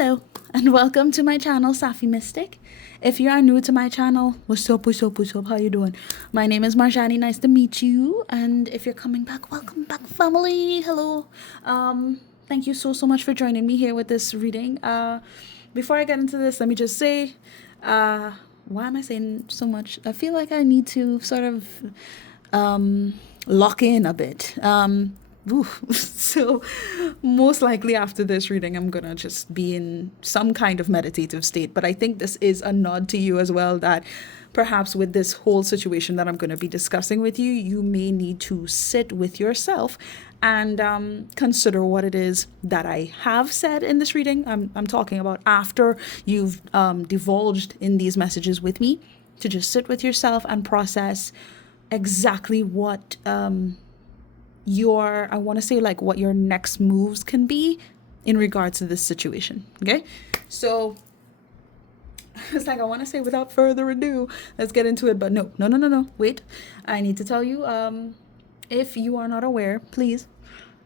Hello, and welcome to my channel, Safi Mystic. If you are new to my channel, what's up, what's up, what's up, how you doing? My name is Marjani, nice to meet you. And if you're coming back, welcome back, family. Hello. Thank you so much for joining me here with this reading. Before I get into this, let me just say, why am I saying so much? I feel like I need to sort of lock in a bit. So most likely after this reading, I'm gonna just be in some kind of meditative state. But I think this is a nod to you as well, that perhaps with this whole situation that I'm gonna be discussing with you, you may need to sit with yourself and consider what it is that I have said in this reading. I'm talking about after you've divulged in these messages with me, to just sit with yourself and process exactly what what your next moves can be in regards to this situation. Okay, so it's like I want to say, without further ado, let's get into it. But no, wait, I need to tell you, if you are not aware, please,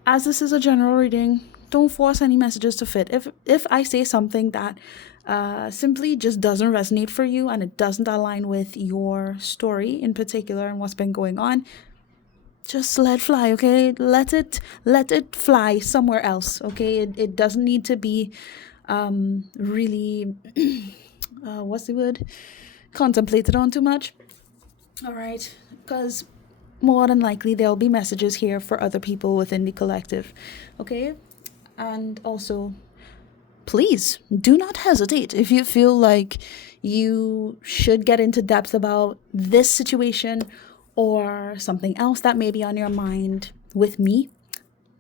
as this is a general reading, don't force any messages to fit. If I say something that simply just doesn't resonate for you and it doesn't align with your story in particular and what's been going on, just let fly, okay? Let it fly somewhere else, okay? It doesn't need to be really what's the word, contemplated on too much. All right, because more than likely there'll be messages here for other people within the collective, okay? And also, please do not hesitate if you feel like you should get into depth about this situation or something else that may be on your mind with me.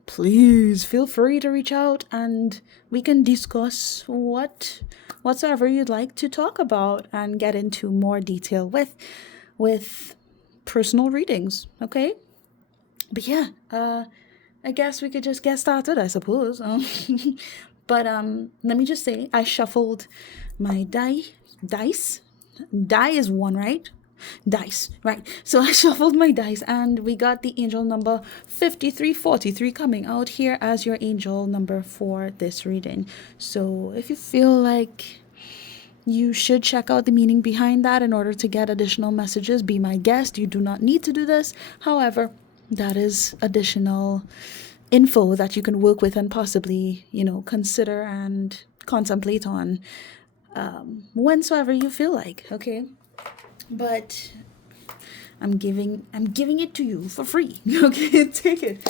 Please feel free to reach out and we can discuss whatsoever you'd like to talk about and get into more detail with personal readings, okay? But yeah, I guess we could just get started, I suppose. But let me just say, I shuffled my dice. Die is one, right? Dice, right? So I shuffled my dice and we got the angel number 5343 coming out here as your angel number for this reading. So if you feel like you should check out the meaning behind that in order to get additional messages, be my guest. You do not need to do this. However, that is additional info that you can work with and possibly, consider and contemplate on whensoever you feel like, okay? But I'm giving it to you for free. Okay, take it.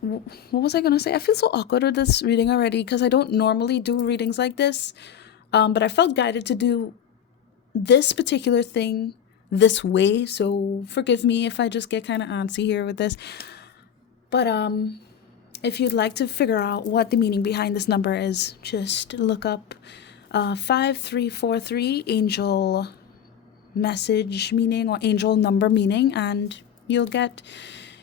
What was I gonna say? I feel so awkward with this reading already because I don't normally do readings like this. But I felt guided to do this particular thing this way. So forgive me if I just get kind of antsy here with this. But if you'd like to figure out what the meaning behind this number is, just look up 5343 angel message meaning or angel number meaning, and you'll get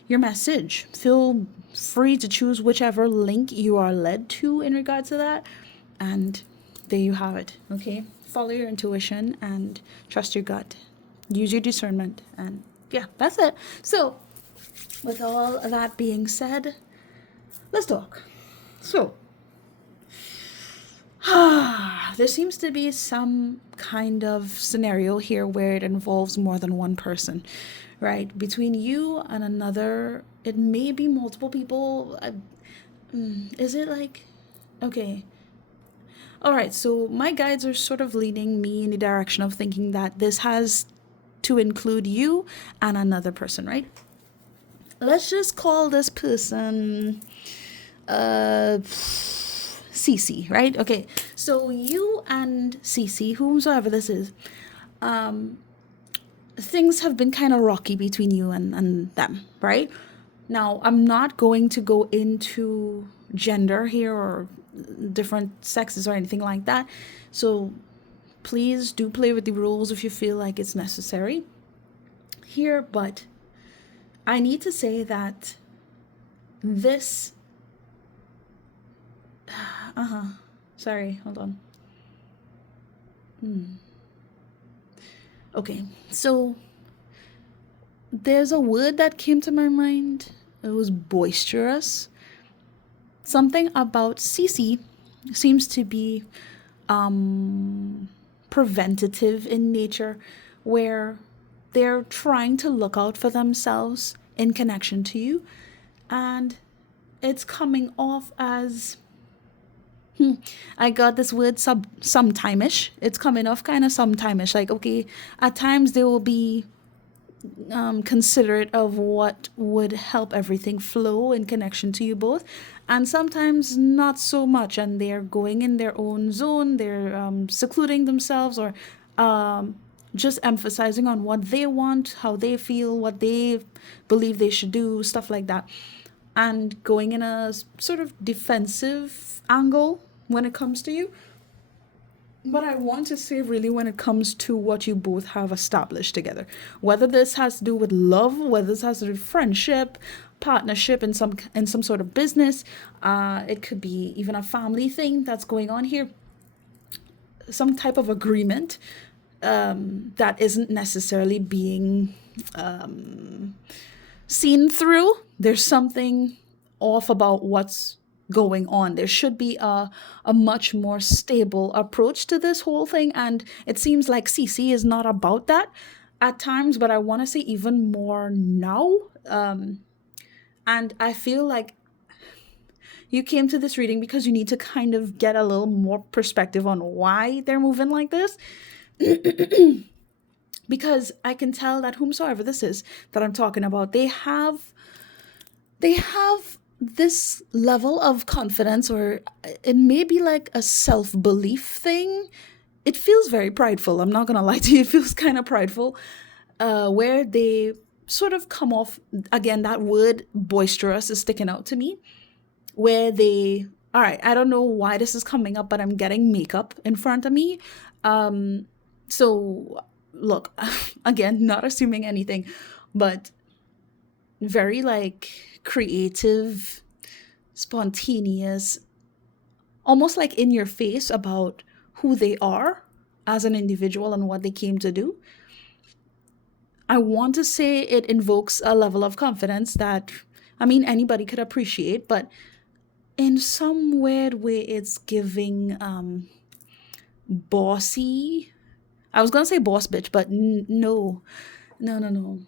your message. Feel free to choose whichever link you are led to in regard to that, and there you have it. Okay, follow your intuition and trust your gut, use your discernment, and yeah, that's it. So with all that being said, let's talk. So there seems to be some kind of scenario here where it involves more than one person, right? Between you and another, it may be multiple people. Is it like, okay. All right, so my guides are sort of leading me in the direction of thinking that this has to include you and another person, right? Let's just call this person Cece, right? Okay, so you and Cece, whomsoever this is, things have been kind of rocky between you and them, right? Now, I'm not going to go into gender here or different sexes or anything like that. So please do play with the rules if you feel like it's necessary here. But I need to say that this... Sorry, hold on. Okay, so there's a word that came to my mind. It was boisterous. Something about Cece seems to be um, preventative in nature, where they're trying to look out for themselves in connection to you, and it's coming off as I got this word sometime-ish. It's coming off kind of sometime-ish. Like, okay, at times they will be considerate of what would help everything flow in connection to you both, and sometimes not so much, and they're going in their own zone. They're secluding themselves, or just emphasizing on what they want, how they feel, what they believe they should do, stuff like that, and going in a sort of defensive angle when it comes to you. But I want to say, really, when it comes to what you both have established together, whether this has to do with love, whether this has to do with friendship, partnership in some sort of business, it could be even a family thing that's going on here, some type of agreement that isn't necessarily being seen through. There's something off about what's going on. There should be a much more stable approach to this whole thing. And it seems like CC is not about that at times, but I want to say even more now. And I feel like you came to this reading because you need to kind of get a little more perspective on why they're moving like this. Because I can tell that whomsoever this is that I'm talking about, they have this level of confidence, or it may be like a self-belief thing. It feels very prideful. I'm not gonna lie to you. It feels kind of prideful, where they sort of come off, again, that word boisterous is sticking out to me, where they, all right, I don't know why this is coming up, but I'm getting makeup in front of me. So look, again, not assuming anything, but very like creative, spontaneous, almost like in your face about who they are as an individual and what they came to do. I want to say it invokes a level of confidence that, I mean, anybody could appreciate, but in some weird way, it's giving bossy. I was gonna say boss bitch, but no, no, no, no.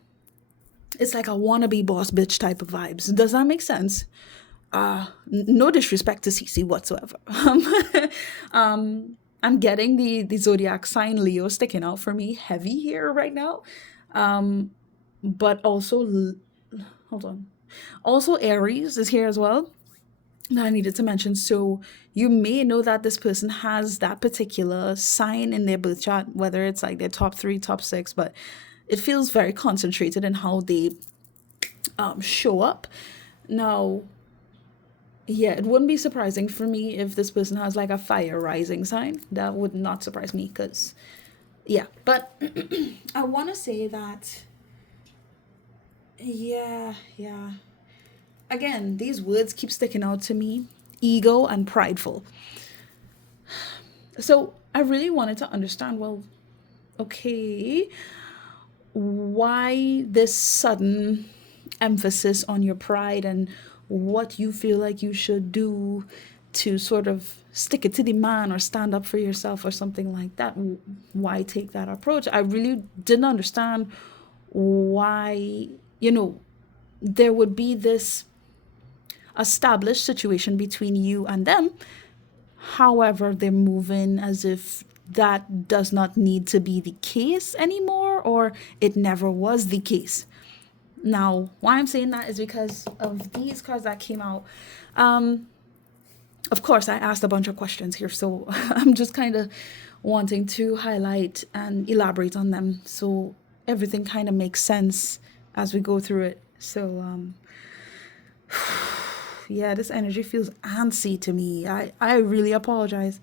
It's like a wannabe boss bitch type of vibes. Does that make sense? No disrespect to Cece whatsoever. I'm getting the zodiac sign Leo sticking out for me heavy here right now. But also, hold on. Also, Aries is here as well that I needed to mention. So you may know that this person has that particular sign in their birth chart, whether it's like their top three, top six, but it feels very concentrated in how they show up. Now, yeah, it wouldn't be surprising for me if this person has like a fire rising sign. That would not surprise me because, yeah. But I want to say that, yeah. Again, these words keep sticking out to me: ego and prideful. So I really wanted to understand, well, okay, why this sudden emphasis on your pride and what you feel like you should do to sort of stick it to the man or stand up for yourself or something like that. Why take that approach? I really didn't understand why, there would be this established situation between you and them. However, they're moving as if that does not need to be the case anymore, or it never was the case. Now, why I'm saying that is because of these cards that came out. Of course, I asked a bunch of questions here, so I'm just kind of wanting to highlight and elaborate on them so everything kind of makes sense as we go through it. So, yeah, this energy feels antsy to me. I really apologize.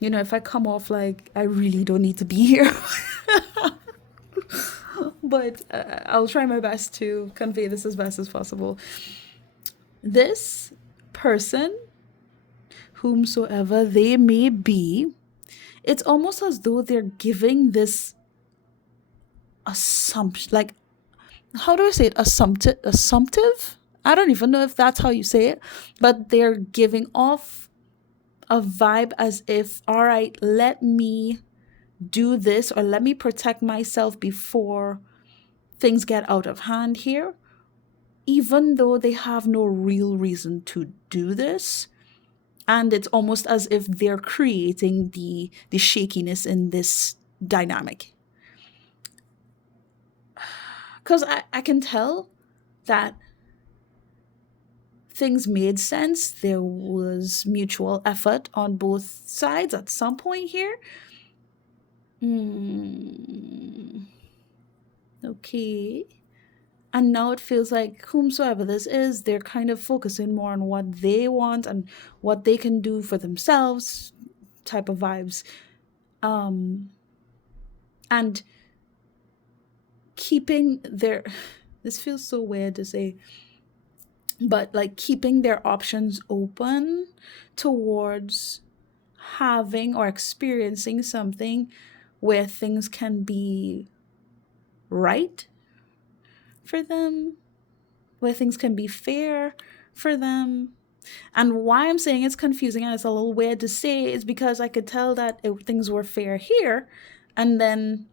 If I come off like I really don't need to be here. But I'll try my best to convey this as best as possible. This person, whomsoever they may be, it's almost as though they're giving this assumption, like, how do I say it? Assumptive? I don't even know if that's how you say it, but they're giving off a vibe as if, all right, let me do this, or let me protect myself before things get out of hand here, even though they have no real reason to do this. And it's almost as if they're creating the shakiness in this dynamic. Because I can tell that things made sense. There was mutual effort on both sides at some point here. Okay. And now it feels like whomsoever this is, they're kind of focusing more on what they want and what they can do for themselves, type of vibes. And keeping their, this feels so weird to say, but like keeping their options open towards having or experiencing something where things can be right for them, where things can be fair for them. And why I'm saying it's confusing and it's a little weird to say is because I could tell that things were fair here, and then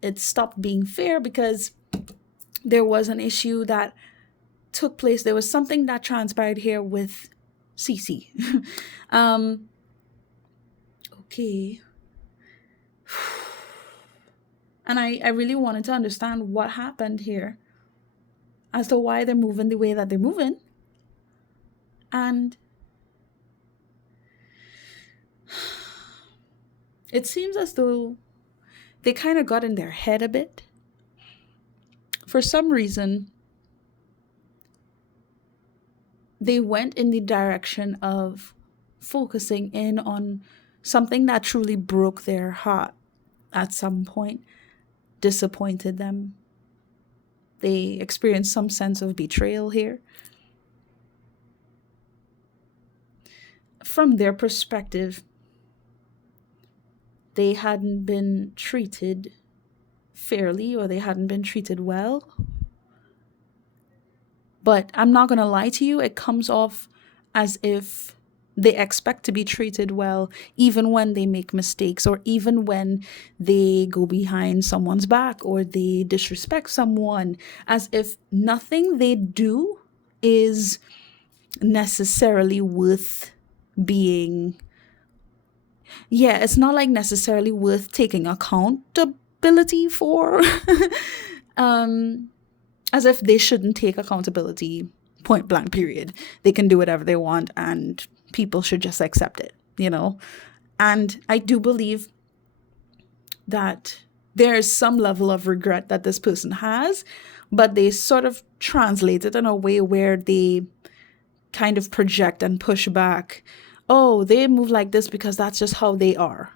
it stopped being fair because there was an issue that took place. There was something that transpired here with Cece. Okay. And I really wanted to understand what happened here as to why they're moving the way that they're moving. And it seems as though they kind of got in their head a bit. For some reason, they went in the direction of focusing in on something that truly broke their heart at some point, disappointed them. They experienced some sense of betrayal here. From their perspective, they hadn't been treated fairly, or they hadn't been treated well. But I'm not going to lie to you, it comes off as if they expect to be treated well even when they make mistakes, or even when they go behind someone's back or they disrespect someone, as if nothing they do is necessarily worth being, it's not like necessarily worth taking accountability for. As if they shouldn't take accountability, point blank, period. They can do whatever they want and people should just accept it, And I do believe that there is some level of regret that this person has, but they sort of translate it in a way where they kind of project and push back. Oh, they move like this because that's just how they are.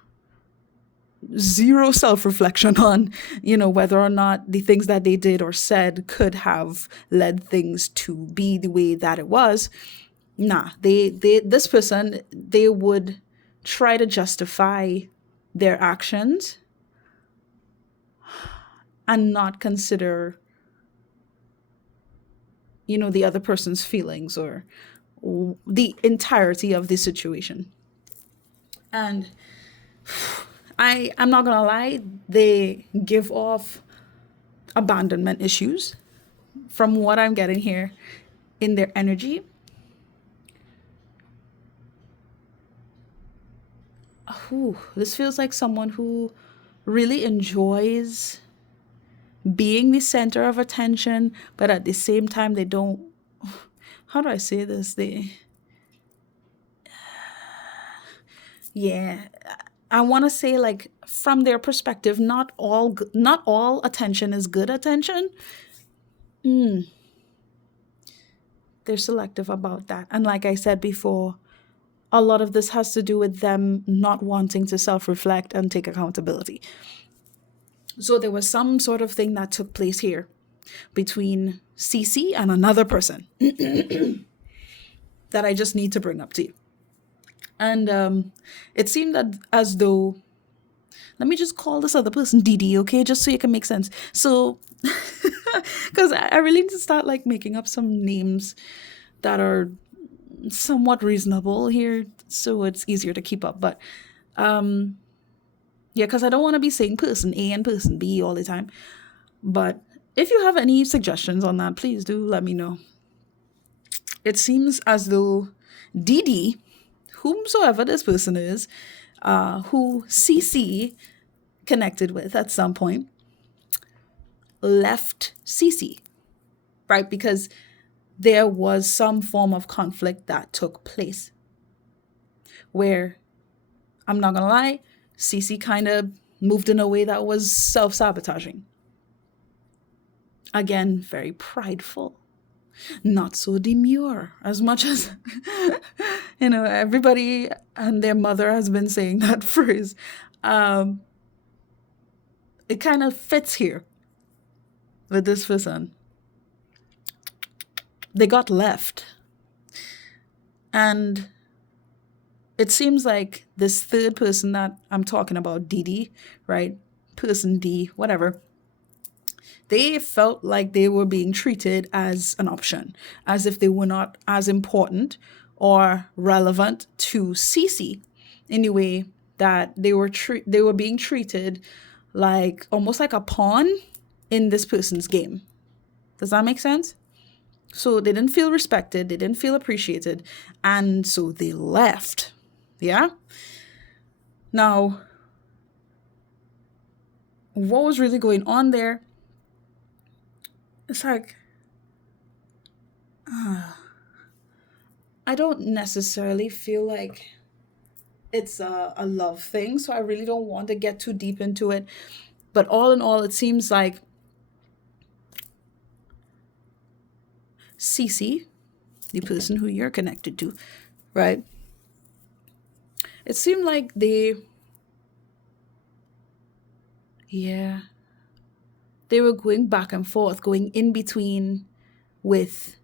Zero self-reflection on, whether or not the things that they did or said could have led things to be the way that it was. Nah, this person, they would try to justify their actions and not consider, the other person's feelings or the entirety of the situation. And I'm not gonna lie, they give off abandonment issues from what I'm getting here in their energy. This feels like someone who really enjoys being the center of attention, but at the same time they don't, how do I say this? I want to say, like, from their perspective, not all attention is good attention. They're selective about that. And like I said before, a lot of this has to do with them not wanting to self-reflect and take accountability. So there was some sort of thing that took place here between Cece and another person that I just need to bring up to you. And it seemed that as though Let me just call this other person DD, okay? Just so you can make sense. So, because I really need to start like making up some names that are somewhat reasonable here, so it's easier to keep up. But yeah, because I don't want to be saying person A and person B all the time. But if you have any suggestions on that, please do let me know. It seems as though DD, whomsoever this person is, who CC connected with at some point, left CC, right? Because there was some form of conflict that took place where, I'm not gonna lie, CC kind of moved in a way that was self-sabotaging. Again, very prideful, not so demure, as much as everybody and their mother has been saying that phrase. It kind of fits here with this person. They got left. And it seems like this third person that I'm talking about, DD, right? Person D, whatever. They felt like they were being treated as an option, as if they were not as important or relevant to CC in a way that they were being treated like almost like a pawn in this person's game. Does that make sense? So they didn't feel respected, they didn't feel appreciated, and so they left. Yeah? Now, what was really going on there? It's like, I don't necessarily feel like it's a love thing, so I really don't want to get too deep into it. But all in all, it seems like Cece, the person who you're connected to, right? It seemed like they were going back and forth, going in between with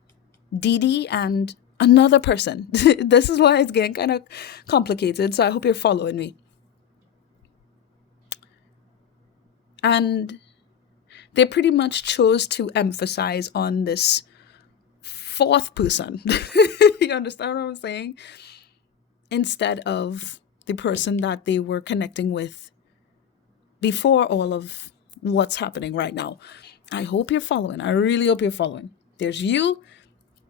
Dee and another person. This is why it's getting kind of complicated, so I hope you're following me. And they pretty much chose to emphasize on this fourth person. You understand what I'm saying? Instead of the person that they were connecting with before all of what's happening right now. I hope you're following. I really hope you're following. There's you.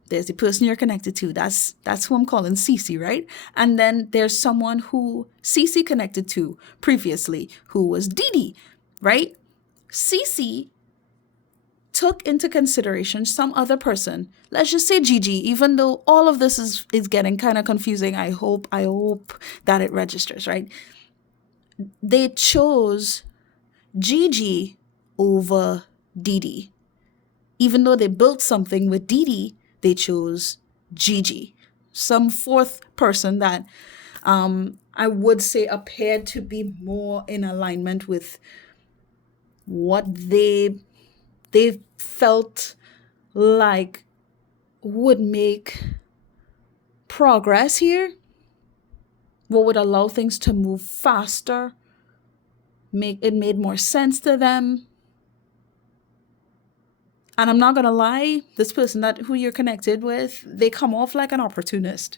There's the person you're connected to. That's who I'm calling Cece, right? And then there's someone who Cece connected to previously, who was Dee, right? Cece took into consideration some other person. Let's just say Gigi, even though all of this is getting kind of confusing. I hope that it registers, right? They chose Gigi over Dee. Even though they built something with Dee, they chose Gigi. Some fourth person that I would say appeared to be more in alignment with what they felt like would make progress here, what would allow things to move faster, made more sense to them. And I'm not gonna lie, this person who you're connected with, they come off like an opportunist,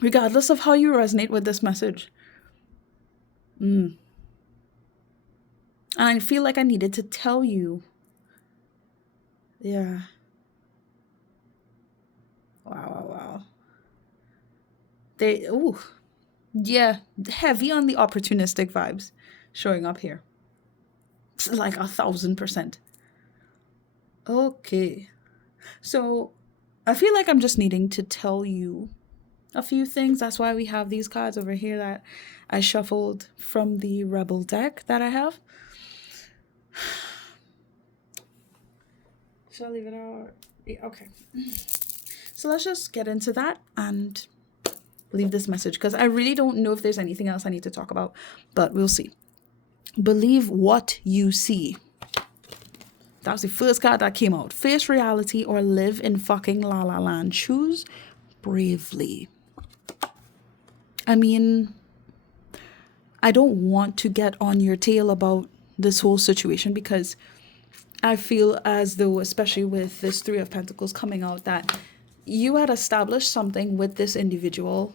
regardless of how you resonate with this message. And I feel like I needed to tell you. Yeah. Wow. Heavy on the opportunistic vibes showing up here. It's like 1,000%. Okay. So I feel like I'm just needing to tell you a few things. That's why we have these cards over here that I shuffled from the Rebel deck that I have. Shall I leave it out? Yeah, okay. So let's just get into that and leave this message, because I really don't know if there's anything else I need to talk about, but we'll see. Believe what you see. That was the first card that came out. Face reality or live in fucking la la land. Choose bravely. I mean, I don't want to get on your tail about this whole situation, because I feel as though, especially with this Three of Pentacles coming out, that you had established something with this individual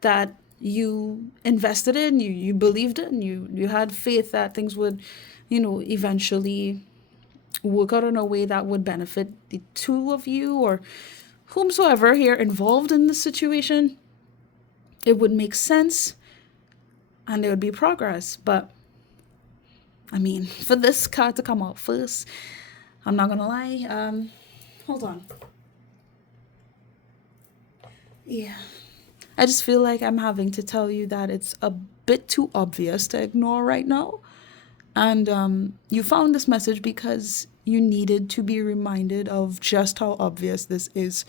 that you invested in, you believed in, you had faith that things would, eventually work out in a way that would benefit the two of you, or whomsoever here involved in the situation. It would make sense and there would be progress. But I mean, for this card to come out first, I'm not gonna lie. Hold on. Yeah. I just feel like I'm having to tell you that it's a bit too obvious to ignore right now. And you found this message because you needed to be reminded of just how obvious this is.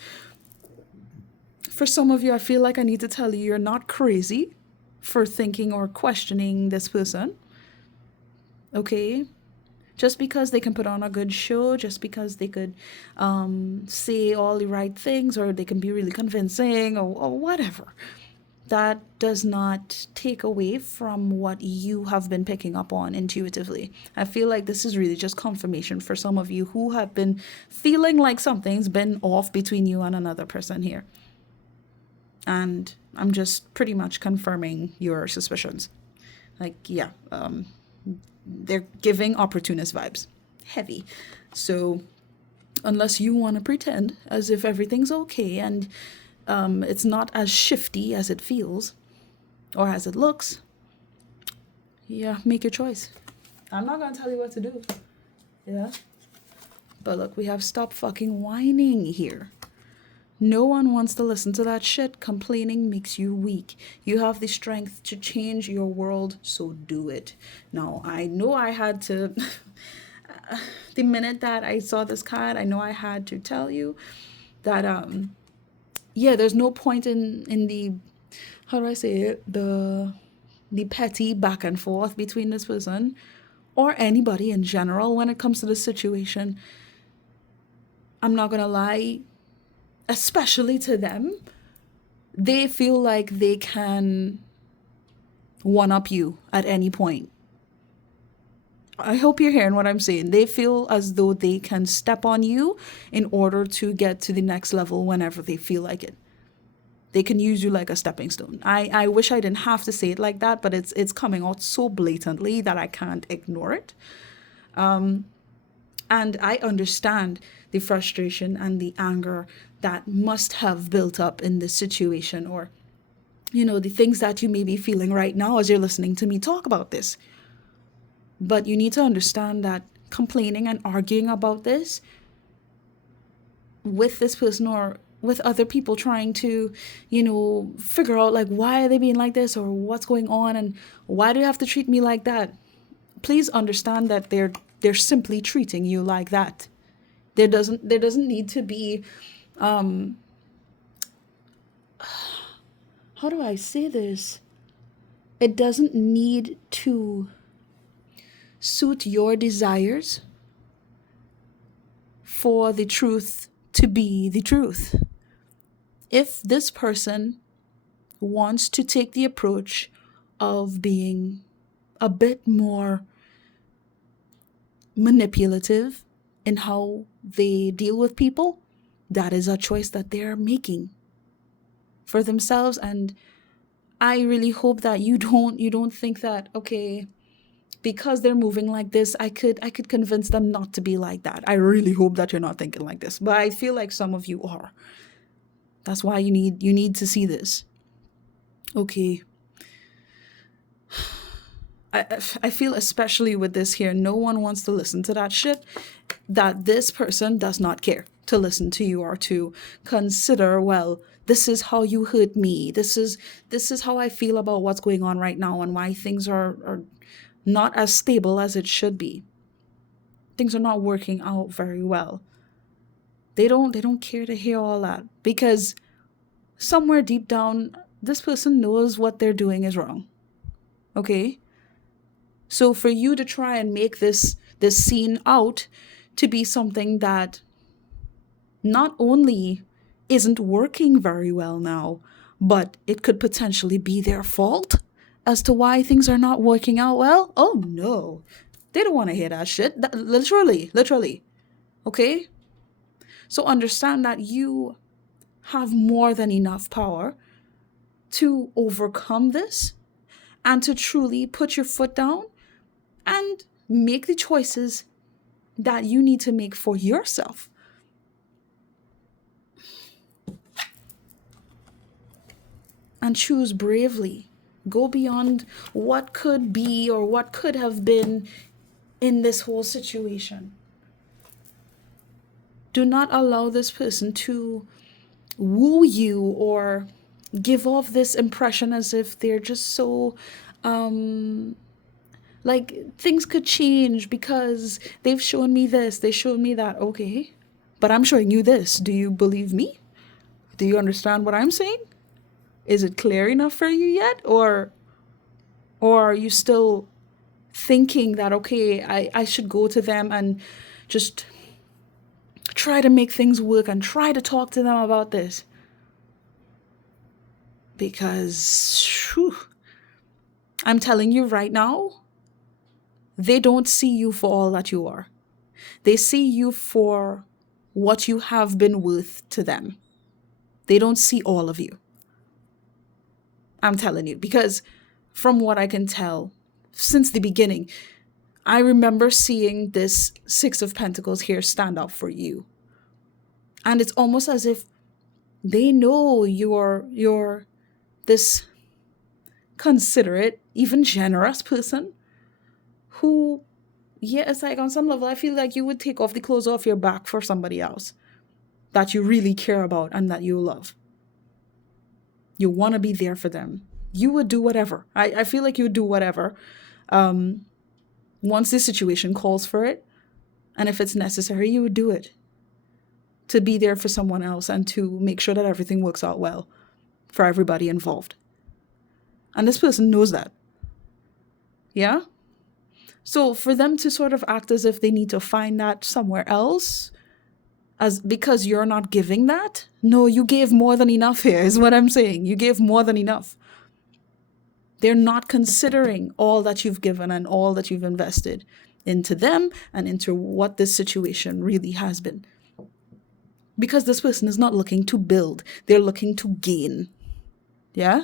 For some of you, I feel like I need to tell you, you're not crazy for thinking or questioning this person. Okay? Just because they can put on a good show, just because they could say all the right things, or they can be really convincing, or whatever, that does not take away from what you have been picking up on intuitively. I feel like this is really just confirmation for some of you who have been feeling like something's been off between you and another person here. And I'm just pretty much confirming your suspicions. Like, yeah, they're giving opportunist vibes. Heavy. So unless you want to pretend as if everything's okay and it's not as shifty as it feels or as it looks, yeah, make your choice. I'm not going to tell you what to do. Yeah. But look, we have stop fucking whining here. No one wants to listen to that shit. Complaining makes you weak. You have the strength to change your world, so do it. Now, I know I had to... the minute that I saw this card, I know I had to tell you that, yeah, there's no point in the... How do I say it? The petty back and forth between this person or anybody in general when it comes to this situation. I'm not gonna lie, especially to them, they feel like they can one-up you at any point. I hope you're hearing what I'm saying. They feel as though they can step on you in order to get to the next level whenever they feel like it. They can use you like a stepping stone. I wish I didn't have to say it like that, but it's coming out so blatantly that I can't ignore it. And I understand the frustration and the anger that must have built up in this situation, or, the things that you may be feeling right now as you're listening to me talk about this. But you need to understand that complaining and arguing about this with this person or with other people trying to, figure out like, why are they being like this, or what's going on, and why do you have to treat me like that? Please understand that they're simply treating you like that. There doesn't need to be, how do I say this? It doesn't need to suit your desires for the truth to be the truth. If this person wants to take the approach of being a bit more manipulative in how they deal with people, that is a choice that they're making for themselves. And I really hope that you don't think that, okay, because they're moving like this, I could convince them not to be like that. I really hope that you're not thinking like this, but I feel like some of you are. That's why you need to see this. Okay. I feel especially with this here, no one wants to listen to that shit, that this person does not care to listen to you or to consider, well, this is how you hurt me. This is how I feel about what's going on right now and why things are not as stable as it should be. Things are not working out very well. They don't care to hear all that, because somewhere deep down, this person knows what they're doing is wrong. Okay? So for you to try and make this scene out to be something that not only isn't working very well now, but it could potentially be their fault, as to why things are not working out well? Oh no. They don't want to hear that shit. Literally, literally. Okay? So understand that you have more than enough power to overcome this and to truly put your foot down and make the choices that you need to make for yourself. And choose bravely. Go beyond what could be or what could have been in this whole situation. Do not allow this person to woo you or give off this impression as if they're just so like things could change because they've shown me this, they showed me that. Okay, but I'm showing you this. Do you believe me? Do you understand what I'm saying? Is it clear enough for you yet? Or are you still thinking that, okay, I should go to them and just try to make things work and try to talk to them about this? Because whew, I'm telling you right now, they don't see you for all that you are. They see you for what you have been worth to them. They don't see all of you. I'm telling you, because from what I can tell, since the beginning, I remember seeing this Six of Pentacles here stand up for you. And it's almost as if they know you're this considerate, even generous person who, yeah, it's like on some level, I feel like you would take off the clothes off your back for somebody else that you really care about and that you love. You want to be there for them. You would do whatever. I feel like you would do whatever once the situation calls for it. And if it's necessary, you would do it to be there for someone else and to make sure that everything works out well for everybody involved. And this person knows that. Yeah? So for them to sort of act as if they need to find that somewhere else, as because you're not giving that, no, you gave more than enough here, is what I'm saying. You gave more than enough. They're not considering all that you've given and all that you've invested into them and into what this situation really has been. Because this person is not looking to build, they're looking to gain. Yeah?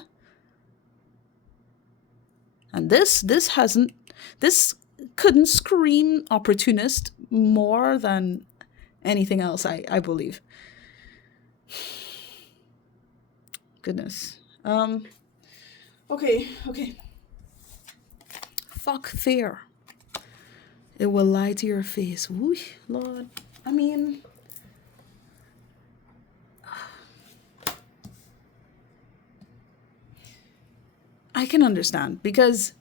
And this couldn't scream opportunist more than anything else, I believe. Goodness. Okay. Fuck fear. It will lie to your face. Woo, Lord. I mean, I can understand because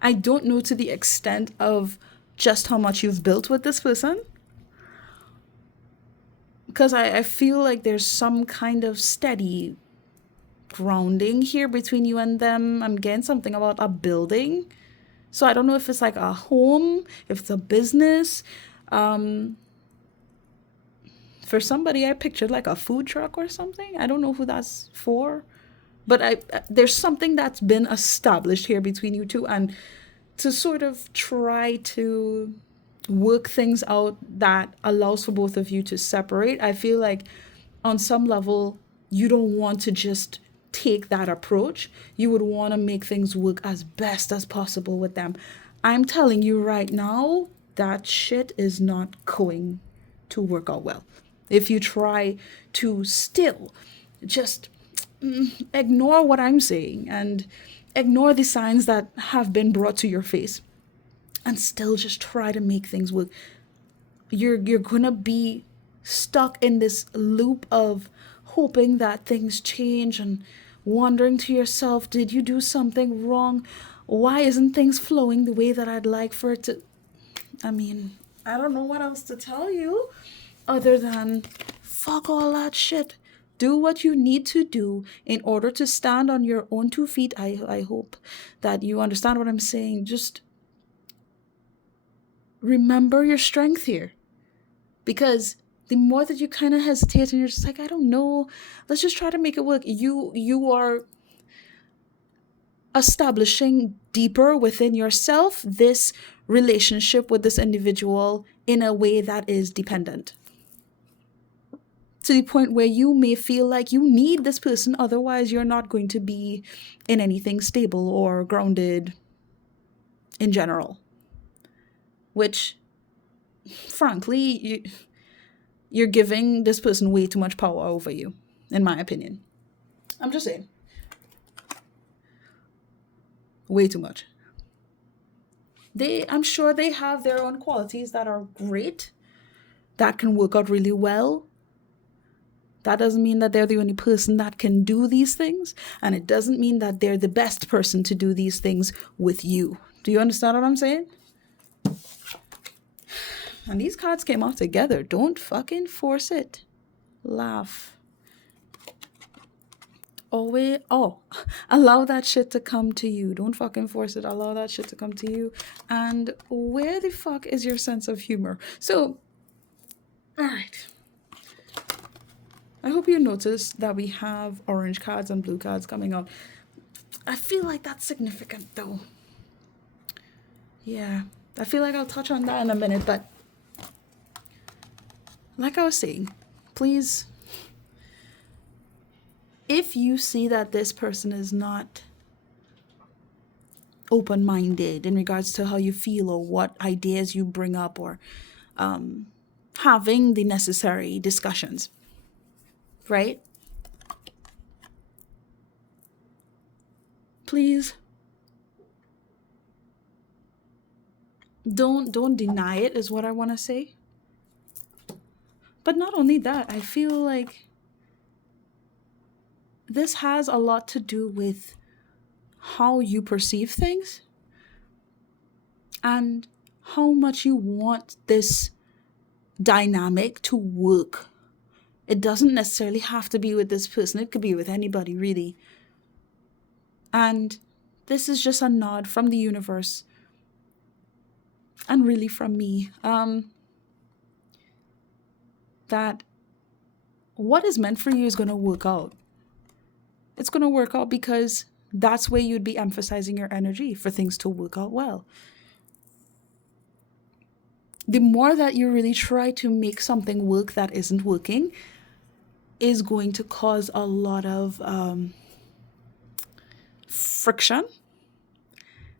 I don't know to the extent of just how much you've built with this person. Because I feel like there's some kind of steady grounding here between you and them. I'm getting something about a building. So I don't know if it's like a home, if it's a business. For somebody, I pictured like a food truck or something. I don't know who that's for. But there's something that's been established here between you two. And to sort of try to work things out that allows for both of you to separate, I feel like on some level, you don't want to just take that approach. You would want to make things work as best as possible with them. I'm telling you right now, that shit is not going to work out well. If you try to still just ignore what I'm saying and ignore the signs that have been brought to your face and still just try to make things work, you're gonna be stuck in this loop of hoping that things change and wondering to yourself, did you do something wrong? Why isn't things flowing the way that I'd like for it to? I mean, I don't know what else to tell you other than fuck all that shit. Do what you need to do in order to stand on your own 2 feet. I hope that you understand what I'm saying. Just remember your strength here. Because the more that you kind of hesitate and you're just like, I don't know, let's just try to make it work. You are establishing deeper within yourself this relationship with this individual in a way that is dependent, to the point where you may feel like you need this person, otherwise you're not going to be in anything stable or grounded in general, which frankly you're giving this person way too much power over you, in my opinion. I'm just saying, way too much. I'm sure they have their own qualities that are great, that can work out really well. That doesn't mean that they're the only person that can do these things, and it doesn't mean that they're the best person to do these things with you. Do you understand what I'm saying? And these cards came out together. Don't fucking force it. Laugh. Always, allow that shit to come to you. Don't fucking force it. Allow that shit to come to you. And where the fuck is your sense of humor? So, all right. I hope you noticed that we have orange cards and blue cards coming out. I feel like that's significant though. Yeah, I feel like I'll touch on that in a minute, but like I was saying, please, if you see that this person is not open-minded in regards to how you feel or what ideas you bring up, or having the necessary discussions, right? Please don't deny it, is what I want to say. But not only that, I feel like this has a lot to do with how you perceive things and how much you want this dynamic to work. It doesn't necessarily have to be with this person. It could be with anybody, really. And this is just a nod from the universe, and really from me, that what is meant for you is going to work out. It's going to work out because that's where you'd be emphasizing your energy for things to work out well. The more that you really try to make something work that isn't working is going to cause a lot of friction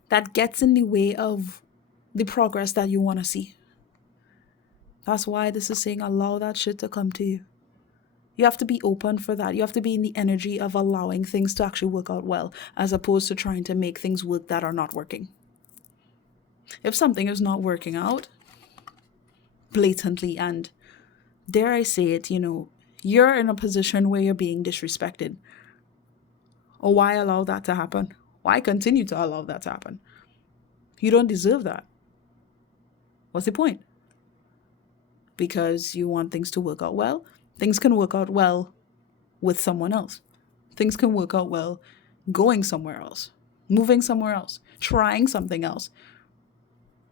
that gets in the way of the progress that you want to see. That's why this is saying allow that shit to come to you. You have to be open for that. You have to be in the energy of allowing things to actually work out well, as opposed to trying to make things work that are not working. If something is not working out blatantly, and dare I say it, you're in a position where you're being disrespected, or why allow that to happen? Why continue to allow that to happen? You don't deserve that. What's the point? Because you want things to work out well? Things can work out well with someone else. Things can work out well going somewhere else, moving somewhere else, trying something else,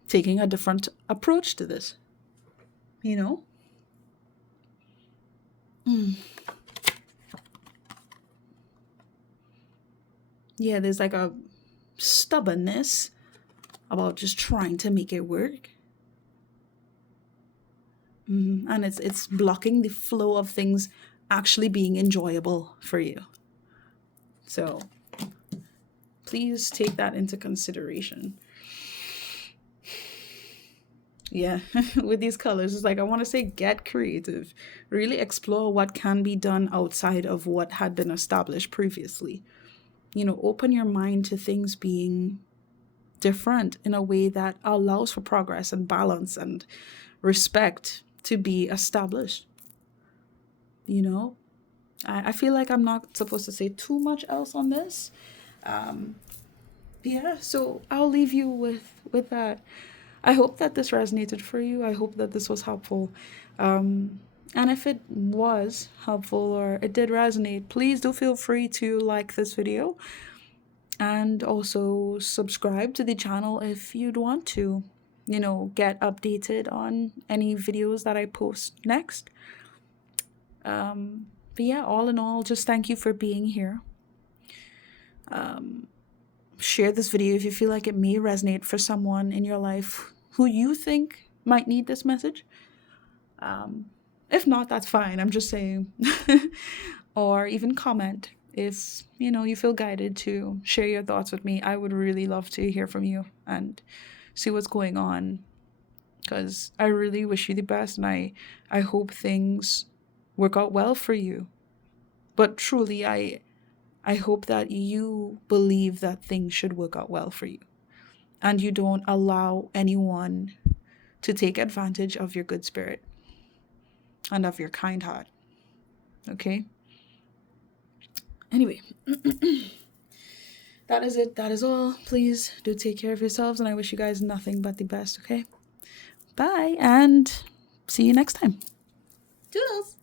taking a different approach to this. Yeah, there's like a stubbornness about just trying to make it work. And it's blocking the flow of things actually being enjoyable for you. So please take that into consideration. Yeah, with these colors, it's like I want to say get creative. Really explore what can be done outside of what had been established previously. Open your mind to things being different in a way that allows for progress and balance and respect to be established. I feel like I'm not supposed to say too much else on this. Yeah, so I'll leave you with that. I hope that this resonated for you. I hope that this was helpful. And if it was helpful or it did resonate, please do feel free to like this video and also subscribe to the channel if you'd want to, get updated on any videos that I post next. But yeah, all in all, just thank you for being here. share this video if you feel like it may resonate for someone in your life who you think might need this message. If not, that's fine. I'm just saying. Or even comment if you feel guided to share your thoughts with me. I would really love to hear from you and see what's going on, because I really wish you the best, and I hope things work out well for you. But truly, I hope that you believe that things should work out well for you, and you don't allow anyone to take advantage of your good spirit and of your kind heart. Okay? Anyway, that is it. That is all. Please do take care of yourselves, and I wish you guys nothing but the best, okay? Bye, and see you next time. Toodles!